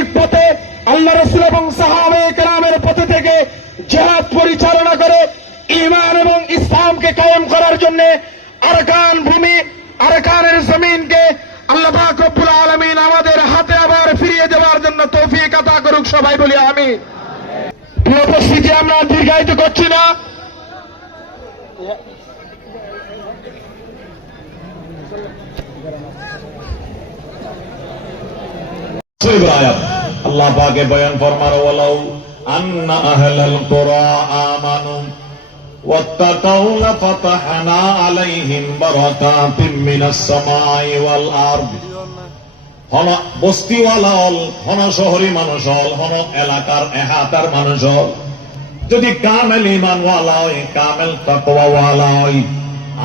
সঠিক পথে আল্লাহ রাসূল এবং সাহাবায়ে কেরামের পথে থেকে জিহাদ পরিচালনা করে ঈমান এবং ইসলামকে কায়েম করার জন্য আরকান ভূমি আরকানের জমিনকে আল্লাহ পাক রব্বুল আলামিন আমাদের হাতে আবার ফিরিয়ে দেওয়ার জন্য তৌফিক আতা করুক। সবাই বলি আমিন। প্রিয় উপস্থিতি, আমরা দীর্ঘায়িত করছি না। আল্লাহ পাকে বয়ান ফরমার ওয়ালাউ আন্না আহলাল কুরা আমানু ওয়াত্তাকাউ লাফাতাহনা আলাইহিম বারাকাতিম মিনাস সামাই ওয়াল আরদ। হন বস্তিওয়ালা হল, হন শহরি মানুষ হল, হন এলাকার এহাতার মানুষ হল, যদি কামেল ঈমানওয়ালা হয়, কামেল তাকওয়াওয়ালা হয়,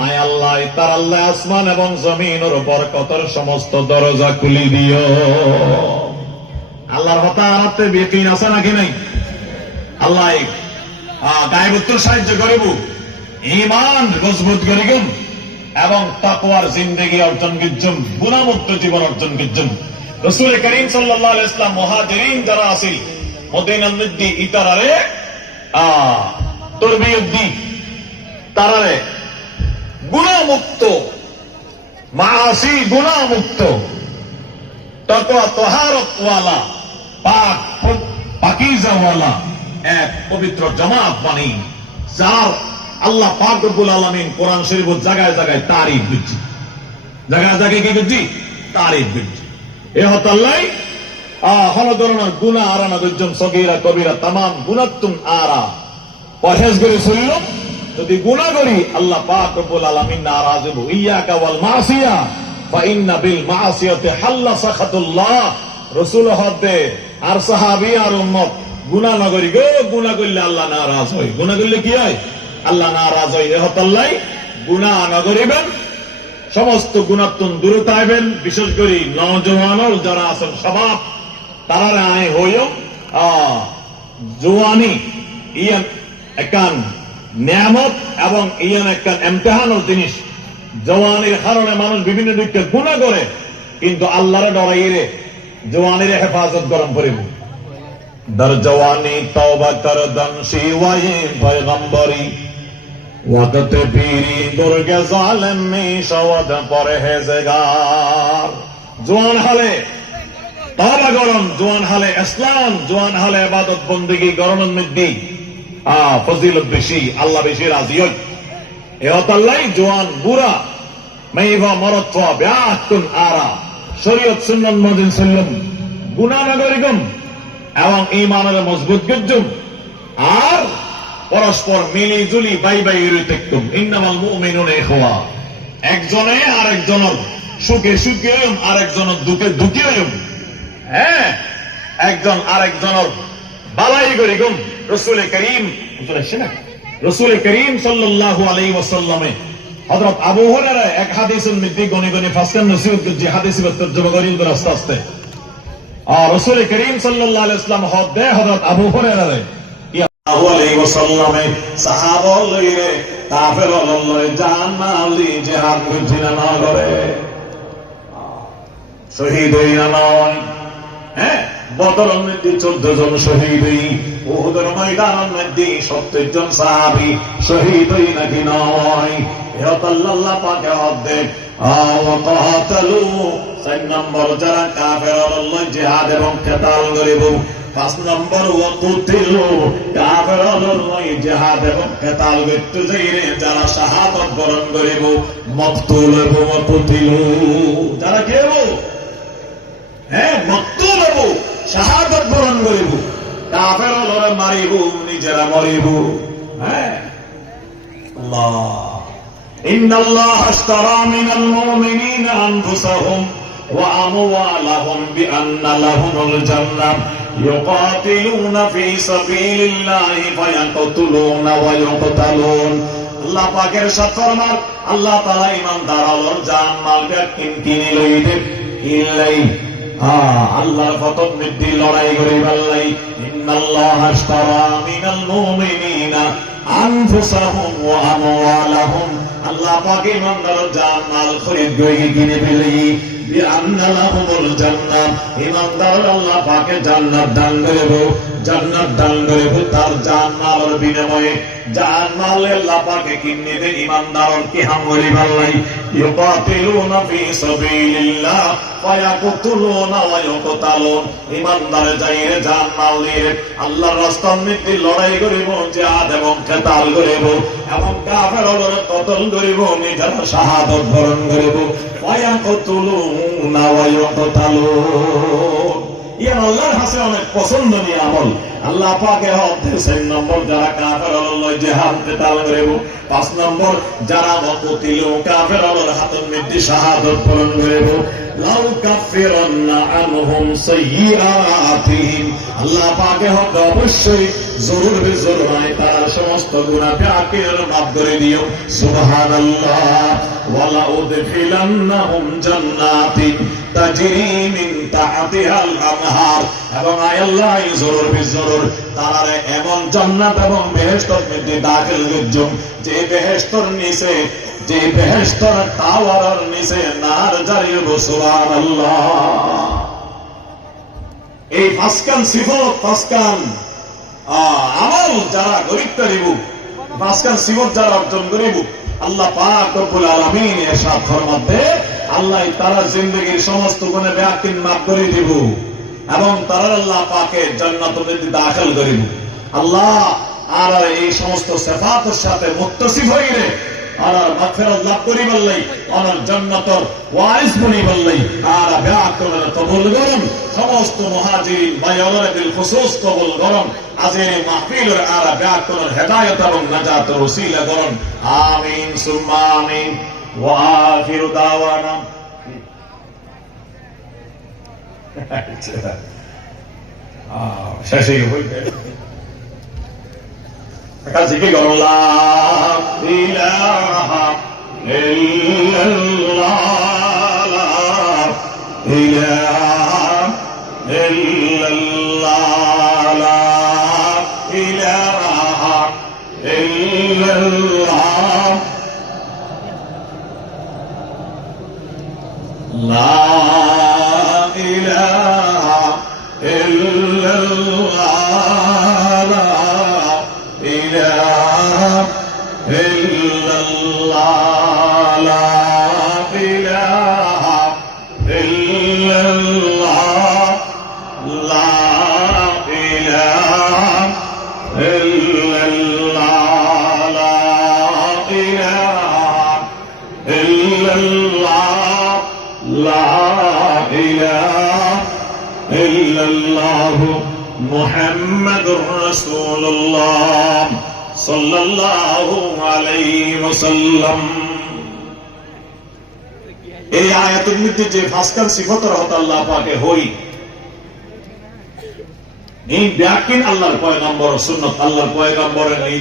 আয় আল্লাহ তার আল্লাহ আসমান এবং জমিনের উপর কতর সমস্ত দরজা খুলি দিও। আল্লাহর কথা আরাতে বিকিন আছে নাকি নাই? আল্লাহ গায়বত্বর সাহায্য করিব, ঈমান মজবুত করিবেন এবং তাকওয়ার জিন্দেগি অর্জন করছেন, গুনাহমুক্ত জীবন অর্জন করছেন। রাসূল করিম সাল্লাল্লাহু আলাইহি ওয়াসাল্লাম মুহাজিরিন যারা আছিল মদিনার মধ্যে ইতারারে তরবিয়ত দি, তারারে গুনাহমুক্ত, মাআসি গুনাহমুক্ত, তাকওয়া তাহারাতওয়ালা, পাক পাকিজাওয়ালা এক পবিত্র জামাত বানি, যার আল্লাহ পাক রব্বুল আলামিন কোরআন শরীফের জায়গায় জায়গায় তারিফ দিচ্ছে, জায়গায় জায়গায় কি করছি? তারিফ দিচ্ছে। এ হতাল্লাই হল ধরনের গুনাহ আরানা দুজন সগীরা কবিরা তামাম গুনাতুন আরা পরহেজ করে চলিল। যদি গুনাহ করি আল্লাহ পাক রব্বুল আলামিন নারাজ হইব। ইয়াকা ওয়াল মাসিয়া ফা ইন্না বিল মাসিয়াতি হাল্লা সাখাতুল্লাহ। রাসূল হদে আর সাহাবী আর উম্মত গুনাহ না করি গো, গুনাহ করলে আল্লাহ নারাজ হয়। গুনাহ করলে কি হয়? আল্লাহ নারাজ হয়। এ হতাল্লাই গুনাহ না করিবেন, সমস্ত গুনাতুন দূরে থাকবেন। বিশেষ করে নওজওয়ানল যারা আছেন স্বভাব, তারা আয় হইও জওয়ানি ইয়ান একান নিয়ামত এবং ইয়ান একান ইমতিহানের জিনিস। জওয়ানির কারণে মানুষ বিভিন্ন দিকে গুনাহ করে, কিন্তু আল্লাহরে ডরাইরে জওয়ানির হেফাজত গরম করিব। দর জওয়ানি তওবা করদম শিওয়ে পয়গম্বরি ওয়াকত পীরি দুর্গে জালেম মে শওয়াদ পরহেজগার। জওয়ান হালে তওবা গরম, জওয়ান হালে ইসলাম, জওয়ান হালে ইবাদত বندگی গরমের মধ্যে ফজিলত বেশি, আল্লাহ বেশি রাজি হয়। এ হতাল্লাই জওয়ান বুড়া মাইভা মরতওয়া বিআতুন আরা শরীয়ত সুন্নাত মদিন সাল্লাম গুনাহ না করিগম এবং ঈমানের মজবুত গজ্জুম আর পরস্পর মিলি জুলি বাই বাই রইতেকুম। ইন্নামাল মুমিনুনা ইখওয়া। একজনে আরেকজনের সুখে সুখে আরেকজনের দুঃখে দুঃখে, হ্যাঁ, একজন আরেকজনের বালাই করিগম। রাসূল করিম সাল্লাল্লাহু আলাইহি ওয়াসাল্লামে হযরত আবু হুরায়রা এক হাদিসের মধ্যে গনি গনি ফাসকান নসিহত যে হাদিস তরজমা করি আস্তে আস্তে। আর রাসূল করিম সাল্লাল্লাহু আলাইহি ওয়াসাল্লাম হদে হযরত আবু হুরায়রা সাল্লাল্লাহু আলাইহি ওয়াসাল্লামে সাহাবা লইরে কাফের লই জানালি জিহাদ করছিনা না করে, শহীদ হইনা নয়। হ্যাঁ, বদরের মধ্যে 14 জন শহীদ হই, উহুদের ময়দানের মধ্যে 70 জন সাহাবী শহীদ হই নাকি নয়। আল্লাহ পাকে হদে ওয়াকাতালু 4 নম্বর যারা কাফের লই জিহাদ এবং কিতাল করিব। 5 নম্বর ওয়াকুতিলু কাফের লই জিহাদ এবং কিতাল করতে যাইরে যারা শাহাদাত বরণ করিব। মকতুল এবং ওয়াকুতিলু যারা কেউ, হ্যাঁ, মকতুল এবং শাহাদাত বরণ করিব, কাফের লরে মারিব, নিজেরা মরিব। হ্যাঁ, আল্লাহ ইন্নাল্লাহ আশতারা মিনাল মুমিনিনা আনফুসাহুম ওয়া আমওয়ালাহুম বিআন্না লাহুমুল জান্নাহ ইউকাতিলুনা ফি সাবিলিল্লাহি ফায়াকতুলুনা ওয়া ইউকতালুন। আল্লাহ পাকের সাথে ফরমান, আল্লাহ তাআলা ঈমানদারদের জান মালকে কিনে লইতে ইল্লাই আল্লাহর পথে মধ্যে লড়াই করিবার লাই। ইন্নাল্লাহ আশতারা মিনাল মুমিনিনা আনফুসাহুম ওয়া আমওয়ালাহুম, আল্লাহ পাক ইমানদারের জান মাল খরিদ করে কিনে ফেলি বিআন্না লাহুমুল জান্নাত ইমানদার আল্লাহ পাকে জান্নাত দান করব জান্নাত দান করব তার জান মালের বিনিময়ে জান মাল আল্লাহ পাকে কিনে দে ইমানদারের কি হামরি ভালাই ইউকাতিলুনা ফি সাবিলিল্লাহ ফায়াকুতুলুনা ওয়া ইউকতালুন ইমানদার যাইরে জান মাল দিয়ে আল্লাহর রাস্তার মধ্যে লড়াই করিব জিহাদ এবং কিতাল করিব এবং কাফেরদের কতল করিব নিজের শাহাদাত বরণ করিব ফায়াকুতুলুনা ওয়া ইউকতালুন ইয়া আল্লাহর কাছে অনেক পছন্দনীয় আমল আল্লাহ পাকের হতে 6 নম্বর যারা কাফেরদের লয় জিহাদ কিতাল করিব 5 নম্বর যারা মুতিল কাফেরদের হাতের মধ্যে শাহাদাত বরণ করিব লাউ কাফিরান্না আনহুম সাইয়্যাতিহিম আল্লাহ পাকে হতে অবশ্যই জরুর বিজর হয় তার সমস্ত গুনাহ পাকের মাফ করে দিও সুবহানাল্লাহ ওয়ালা উদখিলান্নাহুম জান্নাতিন তাজরি মিন তাহতিহাল আনহার এবং আয় আল্লাহ জরুর বিজর তারা এমন জান্নাত এবং বেহেশতের মধ্যে দাখিল করুন যে বেহেশতের নিচে যে বেহেশতের টাওয়ারের নিচে নার জারি সুবহানাল্লাহ এই পাঁচকান সিফত পাঁচকান আমল যারা গরিব করিব পাঁচকান সিফত যারা অর্জন করিব আল্লাহ পাক রব্বুল আলামিন ইরশাদ ফরমাতে আল্লাহ তারা জিন্দেগীর সমস্ত গুনাহ ব্যাকিন মাফ করে দিব এবং তারা আল্লাহ পাকের জান্নাতের মধ্যে দাখিল করিব আল্লাহ আর এই সমস্ত সিফাতের সাথে মুত্তাসিফ হইরে আর মাগফিরাত লাভ করিবার লাই আর জান্নাতের ওয়ারিস বনিবার লাই আর ব্যাকুল কবুল করুন সমস্ত মুহাজিরিন ভাইয়ারা বিল খুসুস কবুল করুন আজের মাহফিলের আর ব্যাকুল হেদায়েত এবং নাজাতের ওসিলা করুন আমিন সুম্মা আমিন ওয়া আখিরু দাওয়ানা শেষই হইবে কাজী কি করুন লা ইলাহা ইল্লাল্লাহ লা ইলাহা ইল্লাল্লাহ লা ইলাহা ইল্লাল্লাহ লা ইলাহা ইল্লাল্লাহ লা ইলাহা ইল্লাল্লাহ লা ইলাহা ইল্লাল্লাহ লা ইলাহা ইল্লাল্লাহ লা ইলাহা ইল্লাল্লাহ লা ইলাহা ইল্লাল্লাহ মুহাম্মাদুর রাসূলুল্লাহ সাল্লাল্লাহু আলাইহি ওয়াসাল্লাম এই আয়াতের মধ্যে যে পাঁচখান সিফাতের হত আল্লাহ পাকে হই এই ব্যাকিন আল্লাহর পয়গম্বর সুন্নাত আল্লাহর পয়গম্বরের এই